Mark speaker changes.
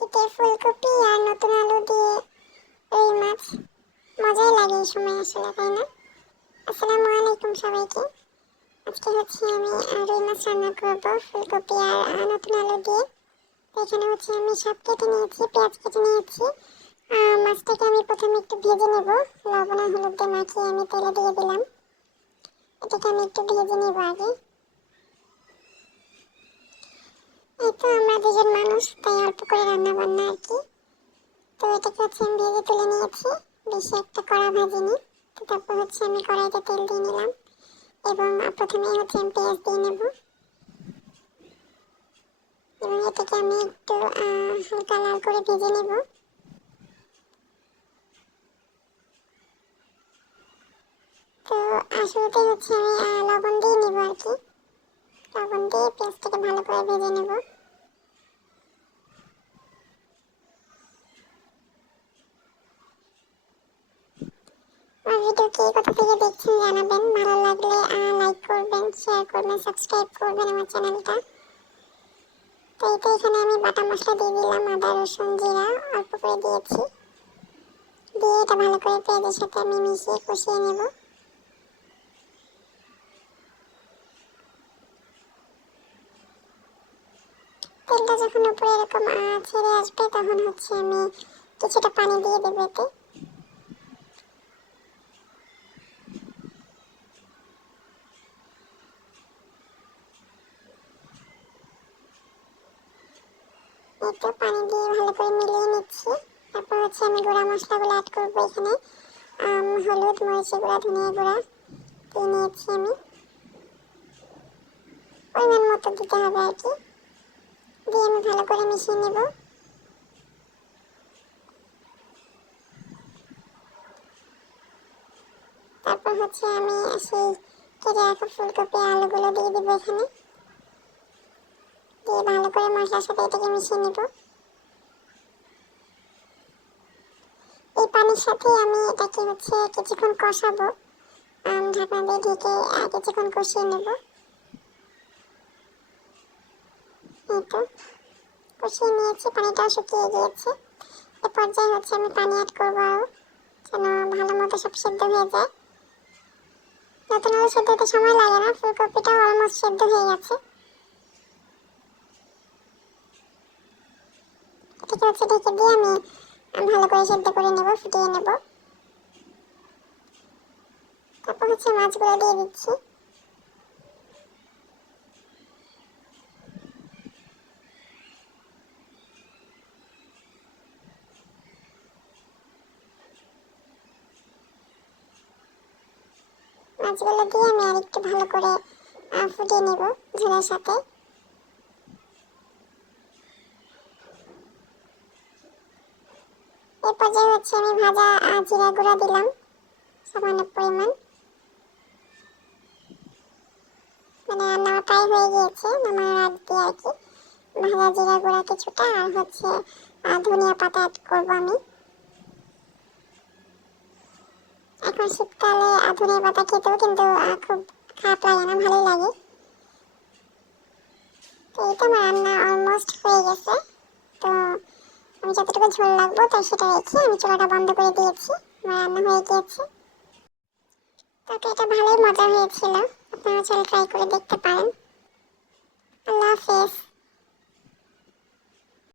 Speaker 1: শীতের ফুলকপি আর নতুন আলু দিয়ে রুই মাছ। মজাই লাগে এই সময় আসলে তাই না? আসসালামু আলাইকুম সবাইকে। আজকে হচ্ছে আমি আহ, রুই মাছ রান্না করব ফুলকপি আর নতুন আলু দিয়ে। এখানে হচ্ছে আমি সব কেটে নিয়েছি পেঁয়াজ কেটে নিয়েছি। মাছটাকে আমি প্রথমে একটু ভেজে নেব। লবণ আর হলুদ দিয়ে মাখিয়ে আমি তেলে দিয়ে দিলাম। এটাকে আমি একটু ভেজে নেব আগে। এই তো আমরা দুজন মানুষ, তাই অল্প করে রান্না বান্না আর কি। তো এটাকে হচ্ছে আমি ভেজে তুলে নিয়েছি, বেশি একটা কড়া ভাজিনি। তো তারপর হচ্ছে আমি কড়াইতে তেল দিয়ে নিলাম, এবং প্রথমে হচ্ছে আমি পেঁয়াজ দিয়ে নেব। এবং এটাকে আমি একটু হালকা লাল করে ভেজে নেব। তো আসলেতে হচ্ছে আমি লবণ দিয়ে নেব আর কি। লবণ দিয়ে পেঁয়াজটাকে ভালো করে ভেজে নেব। আমি বাটা মশলা দিয়ে দিলাম, আদা, রসুন, জিরা, অল্প করে দিয়েছি। দিয়ে এটা ভালো করে পেঁয়াজের সাথে আমি মিশিয়ে কষিয়ে নেব। উপরে এরকম ছেড়ে আসবে, তখন হচ্ছে আমি কিছুটা পানি দিয়ে দেবো এতে। পানি দিয়ে ভালো করে মিলিয়ে নিচ্ছি। তারপর হচ্ছে আমি গুঁড়া মশলাগুলো অ্যাড করব এখানে। হলুদ, মরিচের গুঁড়া, ধনিয়া গুঁড়া দিয়ে নিয়েছি আমি। পরিমাণ মতো দিতে হবে আর কি। দিয়ে আমি ভালো করে মিশিয়ে নেব। তারপর হচ্ছে আমি সেই কেটে রাখা ফুলকপি আলুগুলো দিয়ে দেবো এখানে। দিয়ে ভালো করে মশলার সাথে এটাকে মিশিয়ে নেব। এই পানির সাথে আমি এটাকে হচ্ছে কিছুক্ষণ কষাবো। ঢাকনা দিয়ে ঢেকে কিছুক্ষণ কষিয়ে নেব। এই তো কষিয়ে নিয়েছি, পানিটাও শুকিয়ে গিয়েছে। এ পর্যায়ে হচ্ছে আমি পানি অ্যাড করব আরও যেন ভালো মতো সব সেদ্ধ হয়ে যায়। নতুন আলু সেদ্ধ হতে সময় লাগে না, ফুলকপিটাও অলমোস্ট সেদ্ধ হয়ে গেছে। এটাকে হচ্ছে ঢেকে দিয়ে আমি ভালো করে সেদ্ধ করে নেব, ফুটিয়ে নেব। তারপর হচ্ছে মাছগুলো দিয়ে দিচ্ছি। মাছগুলো দিয়ে আমি আরেকটু ভালো করে ফুটিয়ে নেব ঝোলের সাথে। এই পর্যায়ে হচ্ছে আমি ভাজা জিরা গুঁড়া দিলাম, সামান্য পরিমাণ। মানে রান্না হয়ে গিয়েছে, নামানোর আগ দিয়ে আর কি। ভাজা জিরা গুঁড়া কিছুটা, আর হচ্ছে ধনিয়া পাতা অ্যাড করব আমি। এখন শীতকালে আহ, ধনিয়া পাতা খেতেও কিন্তু খুব খারাপ লাগে না ভালোই লাগে। তো এই তো আমার রান্না অলমোস্ট হয়ে গেছে। তো আমি যতটুকু ঝোল লাগবো তাই সেটা রেখে আমি চুলাটা বন্ধ করে দিয়েছি। আমার রান্না হয়ে গিয়েছে। তবে এটা ভালোই মজা হয়েছিল। আপনারা চাইলে ট্রাই করে দেখতে পারেন। আল্লাহ হাফেজ।